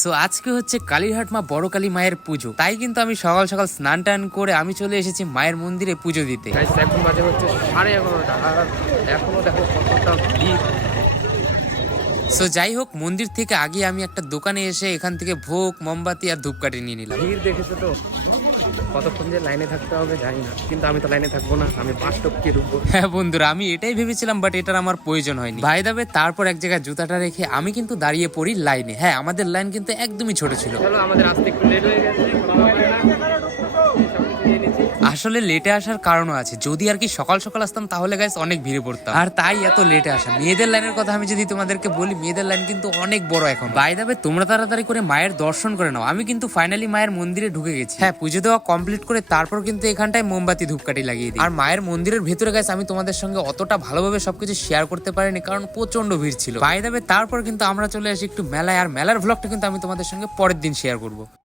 So আজকে হচ্ছে কালীরহাট মা বড় কালী মায়ের পুজো, তাই কিন্তু আমি সকাল সকাল স্নান টান করে আমি চলে এসেছি মায়ের মন্দিরে পুজো দিতে। এখন বাজে হচ্ছে 11:30 আর এখনো দেখো কতটা ভিড়। সো যাই হোক, মন্দির থেকে আগে আমি একটা দোকানে এসে এখান থেকে ভোগ, মোমবাতি আর ধূপকাঠি নিয়ে নিলাম। ভিড় দেখেছো তো, কতক্ষণ যে লাইনে থাকতে হবে জানি না, কিন্তু আমি তো লাইনে থাকবো না, আমি বাস টপকে ঢুকবো। হ্যাঁ বন্ধুরা, আমি এটাই ভেবেছিলাম, বাট এটার আমার প্রয়োজন হয়নি। ভাই দাবে তারপর এক জায়গায় জুতাটা রেখে আমি কিন্তু দাঁড়িয়ে পড়ি লাইনে। হ্যাঁ, আমাদের লাইন কিন্তু একদমই ছোট ছিল। চলো, আমাদের আসতে একটু লেট হয়ে গেছে। আসলে লেটে আসার কারণও আছে, যদি আর কি সকাল সকাল আসতাম তাহলে গাইস অনেক ভিড়ে পড়তাম, আর তাই এত লেটে আসা। মেয়েদের লাইনের কথা আমি যদি তোমাদেরকে বলি, মেয়েদের লাইন কিন্তু অনেক বড় এখন। বাই দ্য ওয়ে, তোমরা তাড়াতাড়ি করে মায়ের দর্শন করে নাও। আমি কিন্তু ফাইনালি মায়ের মন্দিরে ঢুকে গেছি। হ্যাঁ, পুজো দেওয়া কমপ্লিট করে তারপর কিন্তু এখানটায় মোমবাতি ধূপকাঠি লাগিয়ে দিই। আর মায়ের মন্দিরের ভেতরে গাইস আমি তোমাদের সঙ্গে অতটা ভালোভাবে সবকিছু শেয়ার করতে পারিনি, কারণ প্রচন্ড ভিড় ছিল। বাই দ্য ওয়ে, তারপর কিন্তু আমরা চলে আসি একটু মেলায়, আর মেলার ভ্লগটা কিন্তু আমি তোমাদের সঙ্গে পরের দিন শেয়ার করবো।